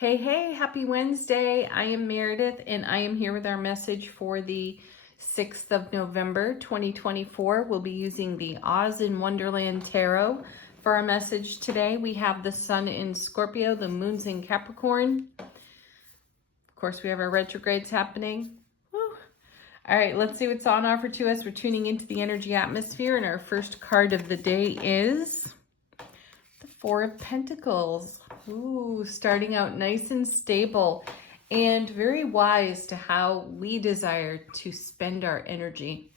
Hey, hey, happy Wednesday. I am Meredith and I am here with our message for the 6th of November, 2024. We'll be using the Oz in Wonderland Tarot for our message today. We have the Sun in Scorpio, the Moon's in Capricorn. Of course, we have our retrogrades happening. Woo. All right, let's see what's on offer to us. We're tuning into the energy atmosphere, and our first card of the day is the Four of Pentacles. Ooh, starting out nice and stable and very wise to how we desire to spend our energy.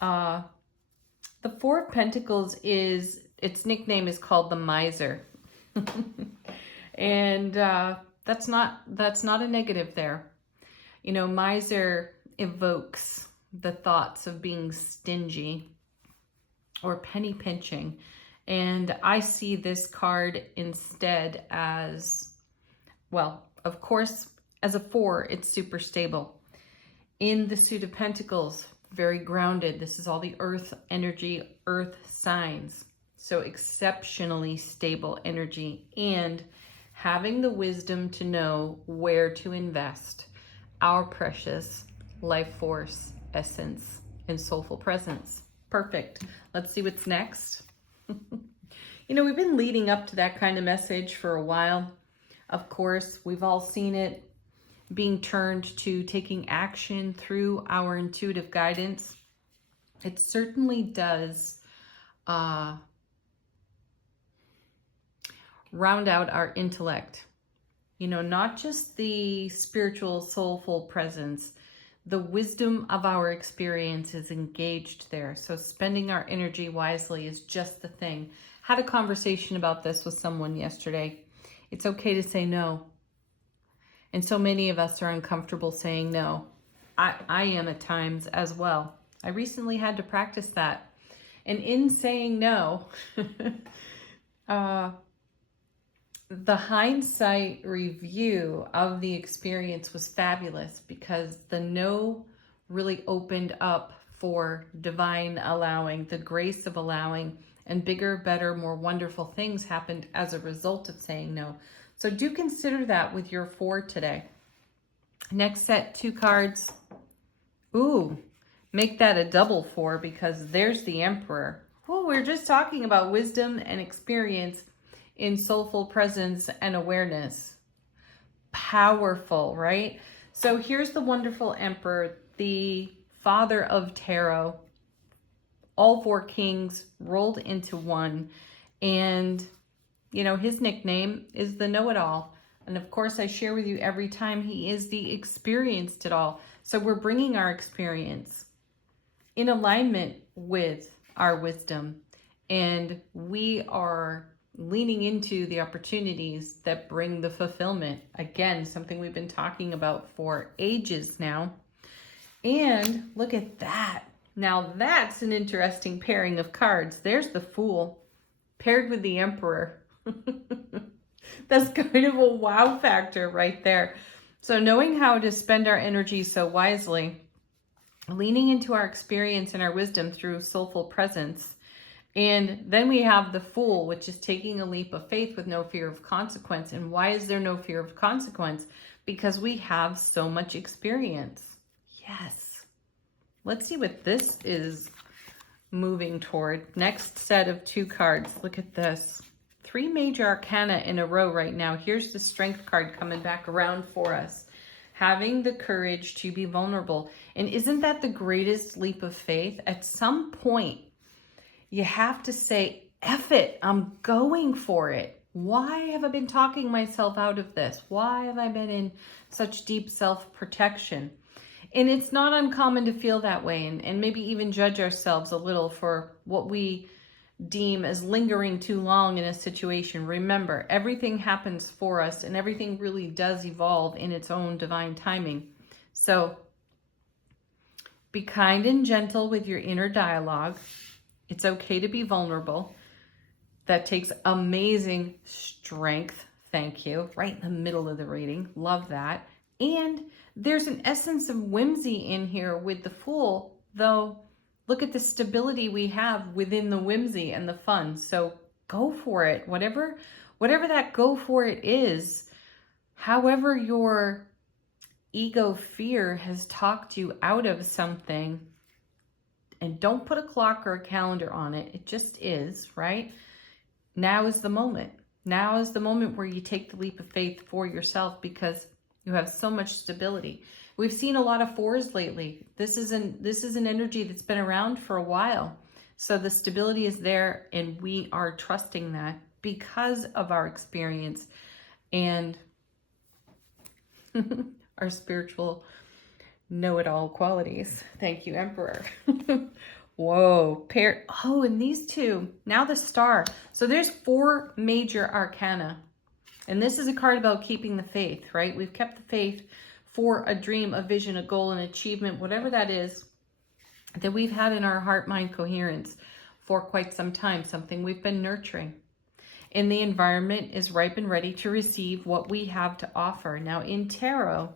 The Four of Pentacles its nickname is called the Miser. And that's not a negative there. You know, miser evokes the thoughts of being stingy or penny pinching. And I see this card instead as, well, of course, as a 4, it's super stable. In the suit of Pentacles, very grounded. This is all the earth energy, earth signs. So exceptionally stable energy and having the wisdom to know where to invest our precious life force, essence, and soulful presence. Perfect. Let's see what's next. You know, we've been leading up to that kind of message for a while. Of course, we've all seen it being turned to taking action through our intuitive guidance. It certainly does round out our intellect. You know, not just the spiritual, soulful presence, the wisdom of our experience is engaged there. So spending our energy wisely is just the thing. Had a conversation about this with someone yesterday. It's okay to say no. And so many of us are uncomfortable saying no. I am at times as well. I recently had to practice that. And in saying no, the hindsight review of the experience was fabulous because the no really opened up for divine allowing, the grace of allowing, and bigger, better, more wonderful things happened as a result of saying no. So do consider that with your 4 today. Next set, 2 cards. Ooh, make that a double 4 because there's the Emperor. Oh, we're just talking about wisdom and experience in soulful presence and awareness. Powerful, right? So here's the wonderful Emperor, the father of tarot. All 4 kings rolled into one. And, you know, his nickname is the know-it-all. And of course, I share with you every time he is the experienced it all. So we're bringing our experience in alignment with our wisdom. And we are leaning into the opportunities that bring the fulfillment. Again, something we've been talking about for ages now. And look at that. Now that's an interesting pairing of cards. There's the Fool paired with the Emperor. That's kind of a wow factor right there. So knowing how to spend our energy so wisely, leaning into our experience and our wisdom through soulful presence. And then we have the Fool, which is taking a leap of faith with no fear of consequence. And why is there no fear of consequence? Because we have so much experience. Yes. Let's see what this is moving toward. Next set of 2 cards. Look at this. 3 major arcana in a row right now. Here's the Strength card coming back around for us. Having the courage to be vulnerable. And isn't that the greatest leap of faith? At some point, you have to say, F it, I'm going for it. Why have I been talking myself out of this? Why have I been in such deep self-protection? And it's not uncommon to feel that way and maybe even judge ourselves a little for what we deem as lingering too long in a situation. Remember, everything happens for us and everything really does evolve in its own divine timing. So be kind and gentle with your inner dialogue. It's okay to be vulnerable. That takes amazing strength. Thank you. Right in the middle of the reading. Love that. And there's an essence of whimsy in here with the Fool, though look at the stability we have within the whimsy and the fun. So go for it. Whatever that go for it is, However, your ego fear has talked you out of something, and don't put a clock or a calendar on it. It just is, right? Now is the moment. Now is the moment where you take the leap of faith for yourself, because you have so much stability. We've seen a lot of fours lately. This is an energy that's been around for a while. So the stability is there, and we are trusting that because of our experience and our spiritual know-it-all qualities. Thank you, Emperor. Whoa, oh, and these two, now the star. So there's 4 major arcana. And this is a card about keeping the faith, right? We've kept the faith for a dream, a vision, a goal, an achievement, whatever that is that we've had in our heart-mind coherence for quite some time, something we've been nurturing. And the environment is ripe and ready to receive what we have to offer. Now in tarot,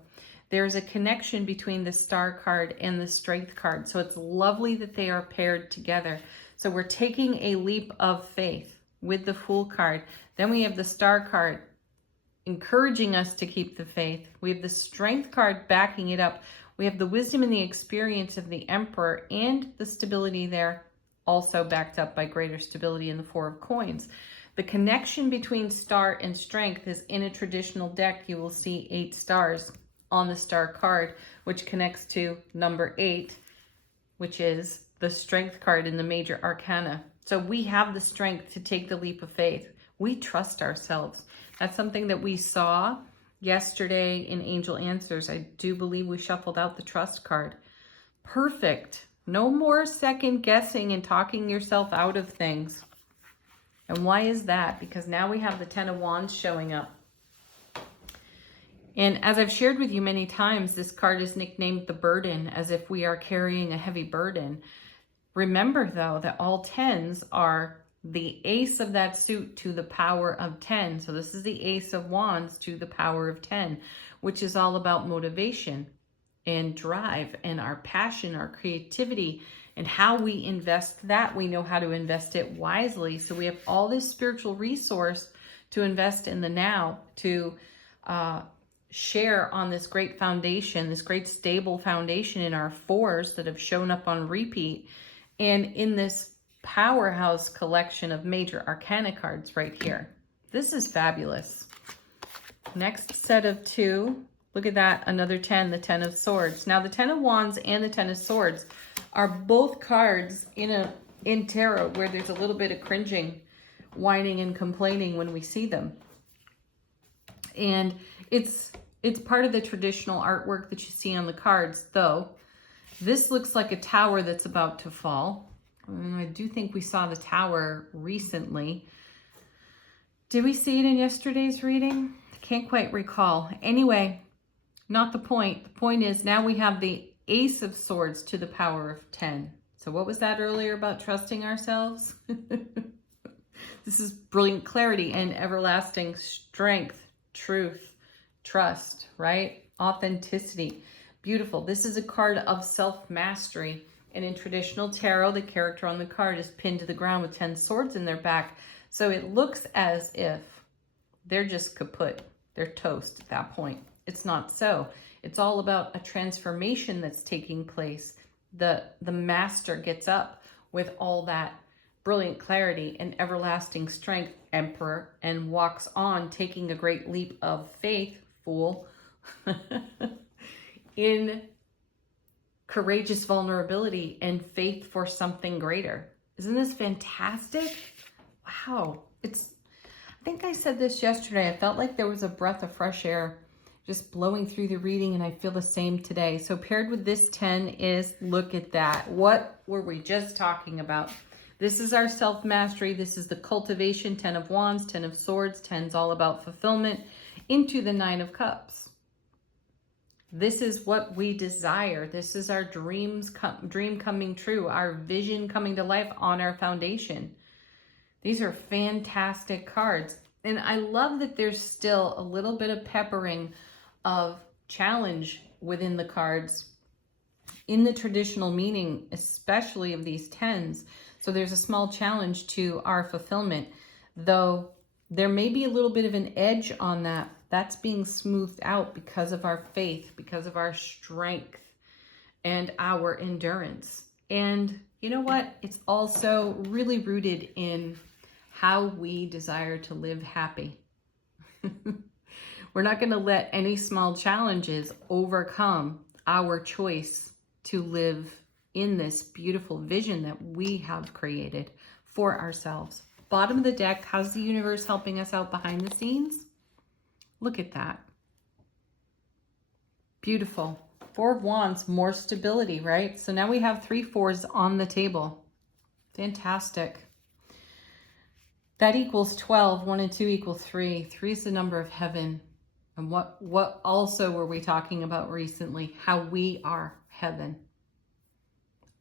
there's a connection between the star card and the strength card. So it's lovely that they are paired together. So we're taking a leap of faith with the Fool card. Then we have the star card encouraging us to keep the faith. We have the strength card backing it up. We have the wisdom and the experience of the Emperor, and the stability there, also backed up by greater stability in the 4 of coins. The connection between star and strength is in a traditional deck. You will see 8 stars on the star card, which connects to number 8, which is the strength card in the major arcana. So we have the strength to take the leap of faith. We trust ourselves. That's something that we saw yesterday in Angel Answers. I do believe we shuffled out the trust card. Perfect. No more second guessing and talking yourself out of things. And why is that? Because now we have the 10 of Wands showing up. And as I've shared with you many times, this card is nicknamed the burden, as if we are carrying a heavy burden. Remember, though, that all 10s are the ace of that suit to the power of 10. So this is the Ace of Wands to the power of 10, which is all about motivation and drive and our passion, our creativity, and how we invest that. We know how to invest it wisely. So we have all this spiritual resource to invest in the now, to share on this great foundation, this great stable foundation in our 4s that have shown up on repeat, and in this powerhouse collection of major arcana cards right here. This is fabulous. Next set of 2, look at that, another 10, the 10 of Swords. Now the 10 of Wands and the 10 of Swords are both cards in tarot where there's a little bit of cringing, whining, and complaining when we see them. And it's part of the traditional artwork that you see on the cards, though. This looks like a tower that's about to fall. I do think we saw the tower recently. Did we see it in yesterday's reading? I can't quite recall. Anyway, not the point. The point is now we have the Ace of Swords to the power of 10. So what was that earlier about trusting ourselves? This is brilliant clarity and everlasting strength, truth, trust, right? Authenticity. Beautiful. This is a card of self-mastery. And in traditional tarot, the character on the card is pinned to the ground with 10 swords in their back. So it looks as if they're just kaput. They're toast at that point. It's not so. It's all about a transformation that's taking place. The master gets up with all that brilliant clarity and everlasting strength, Emperor, and walks on, taking a great leap of faith, Fool, in courageous vulnerability and faith for something greater. Isn't this fantastic? Wow. I think I said this yesterday. I felt like there was a breath of fresh air just blowing through the reading, and I feel the same today. So paired with this 10 is, look at that. What were we just talking about? This is our self-mastery. This is the cultivation, 10 of Wands, 10 of Swords. 10's all about fulfillment into the 9 of Cups. This is what we desire. This is our dream coming true, our vision coming to life on our foundation. These are fantastic cards. And I love that there's still a little bit of peppering of challenge within the cards in the traditional meaning, especially of these 10s. So there's a small challenge to our fulfillment, though there may be a little bit of an edge on that That's being smoothed out because of our faith, because of our strength and our endurance. And you know what? It's also really rooted in how we desire to live happy. We're not going to let any small challenges overcome our choice to live in this beautiful vision that we have created for ourselves. Bottom of the deck, how's the universe helping us out behind the scenes? Look at that. Beautiful. 4 of Wands, more stability, right? So now we have 3 4s on the table. Fantastic. That equals 12. 1 and 2 equal 3. 3 is the number of heaven. And what also were we talking about recently? How we are heaven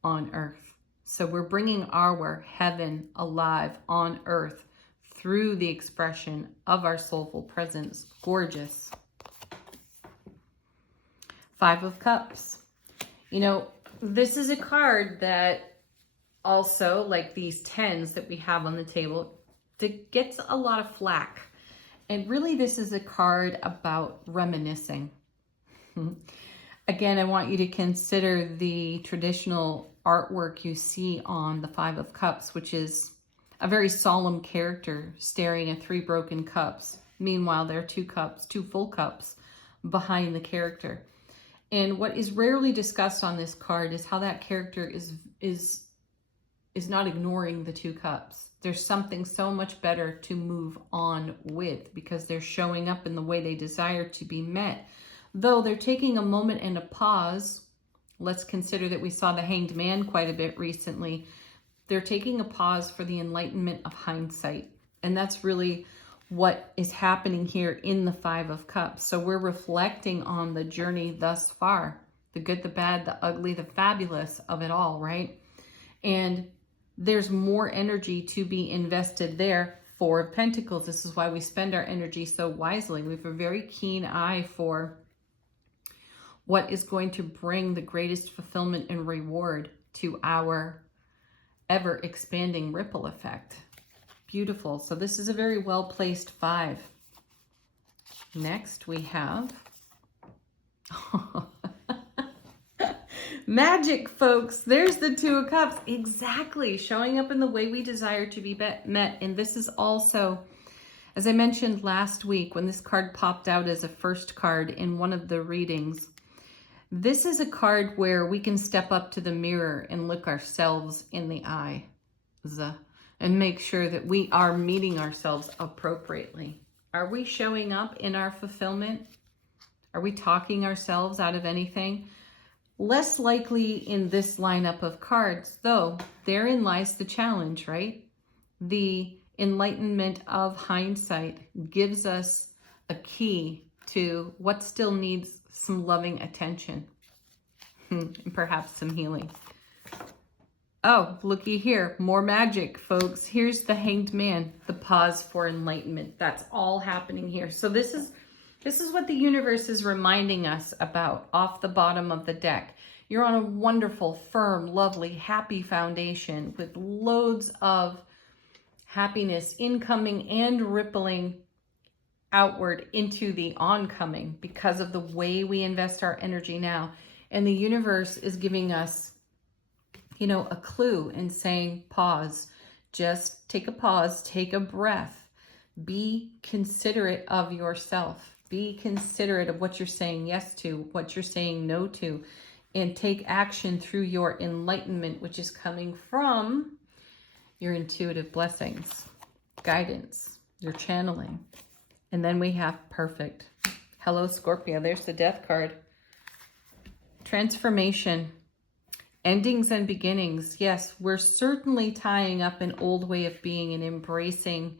on earth. So we're bringing our heaven alive on earth through the expression of our soulful presence. Gorgeous. 5 of Cups. You know, this is a card that also, like these 10s that we have on the table, that gets a lot of flack. And really, this is a card about reminiscing. Again, I want you to consider the traditional artwork you see on the 5 of Cups, which is a very solemn character staring at 3 broken cups. Meanwhile, there are 2 cups, 2 full cups behind the character. And what is rarely discussed on this card is how that character is not ignoring the 2 cups. There's something so much better to move on with because they're showing up in the way they desire to be met. Though they're taking a moment and a pause. Let's consider that we saw the Hanged Man quite a bit recently. They're taking a pause for the enlightenment of hindsight. And that's really what is happening here in the 5 of Cups. So we're reflecting on the journey thus far. The good, the bad, the ugly, the fabulous of it all, right? And there's more energy to be invested there. 4 of Pentacles. This is why we spend our energy so wisely. We have a very keen eye for what is going to bring the greatest fulfillment and reward to our ever-expanding ripple effect. Beautiful. So this is a very well-placed 5. Next, we have magic, folks. There's the 2 of Cups. Exactly. Showing up in the way we desire to be met. And this is also, as I mentioned last week, when this card popped out as a first card in one of the readings, this is a card where we can step up to the mirror and look ourselves in the eye and make sure that we are meeting ourselves appropriately. Are we showing up in our fulfillment? Are we talking ourselves out of anything? Less likely in this lineup of cards, though therein lies the challenge, right? The enlightenment of hindsight gives us a key to what still needs some loving attention and perhaps some healing. Oh, looky here, more magic, folks. Here's the Hanged Man, the pause for enlightenment. That's all happening here. So this is what the universe is reminding us about off the bottom of the deck. You're on a wonderful, firm, lovely, happy foundation with loads of happiness incoming and rippling outward into the oncoming because of the way we invest our energy now. And the universe is giving us, you know, a clue and saying, pause, just take a pause, take a breath, be considerate of yourself, be considerate of what you're saying yes to, what you're saying no to, and take action through your enlightenment, which is coming from your intuitive blessings, guidance, your channeling. And then we have perfect. Hello, Scorpio. There's the Death card. Transformation. Endings and beginnings. Yes, we're certainly tying up an old way of being and embracing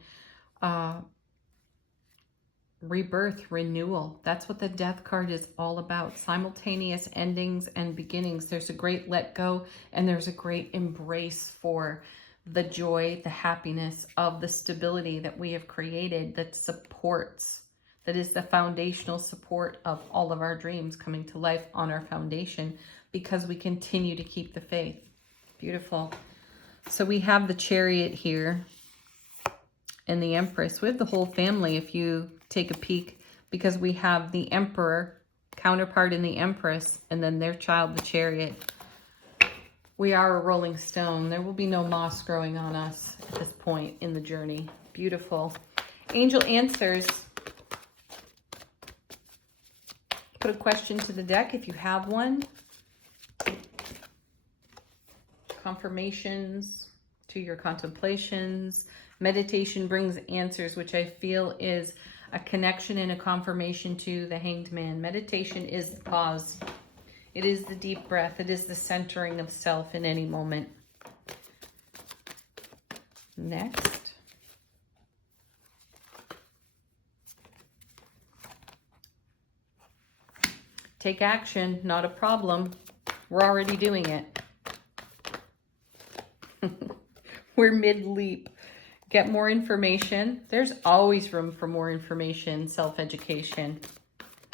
rebirth, renewal. That's what the Death card is all about. Simultaneous endings and beginnings. There's a great let go and there's a great embrace for the joy, the happiness of the stability that we have created that supports, that is the foundational support of all of our dreams coming to life on our foundation because we continue to keep the faith. Beautiful. So we have the Chariot here and the Empress. We have the whole family. If you take a peek because we have the Emperor counterpart in the Empress, and then their child, the Chariot. We are a rolling stone. There will be no moss growing on us at this point in the journey. Beautiful. Angel answers. Put a question to the deck if you have one. Confirmations to your contemplations. Meditation brings answers, which I feel is a connection and a confirmation to the Hanged Man. Meditation is the pause. It is the deep breath. It is the centering of self in any moment. Next. Take action, not a problem. We're already doing it. We're mid-leap. Get more information. There's always room for more information, self-education.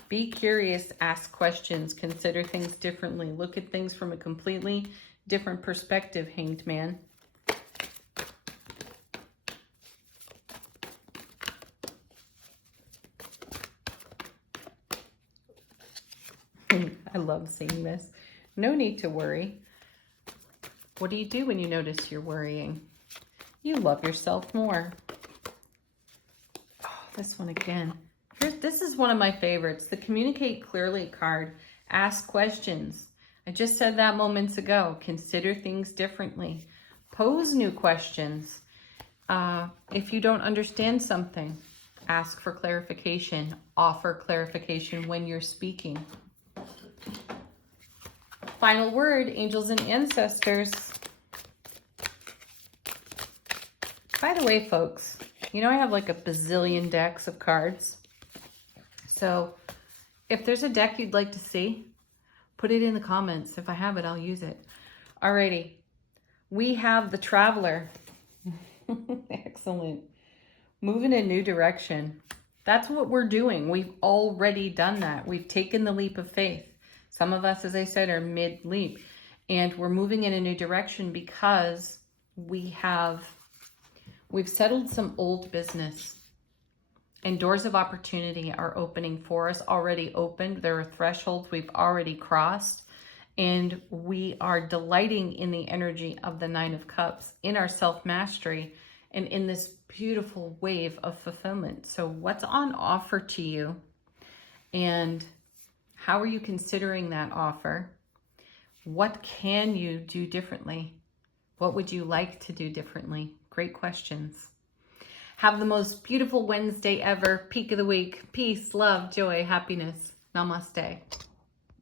Be curious, ask questions, consider things differently. Look at things from a completely different perspective, Hanged Man. I love seeing this. No need to worry. What do you do when you notice you're worrying? You love yourself more. Oh, this one again. This is one of my favorites. The Communicate Clearly card. Ask questions. I just said that moments ago. Consider things differently. Pose new questions. If you don't understand something, ask for clarification. Offer clarification when you're speaking. Final word, angels and ancestors. By the way, folks, you know I have like a bazillion decks of cards. So if there's a deck you'd like to see, put it in the comments. If I have it, I'll use it. Alrighty. We have the Traveler. Excellent. Move in a new direction. That's what we're doing. We've already done that. We've taken the leap of faith. Some of us, as I said, are mid-leap. And we're moving in a new direction because we've settled some old business. And doors of opportunity are opening for us, already opened. There are thresholds we've already crossed. And we are delighting in the energy of the Nine of Cups, in our self-mastery, and in this beautiful wave of fulfillment. So what's on offer to you? And how are you considering that offer? What can you do differently? What would you like to do differently? Great questions. Have the most beautiful Wednesday ever. Peak of the week. Peace, love, joy, happiness. Namaste.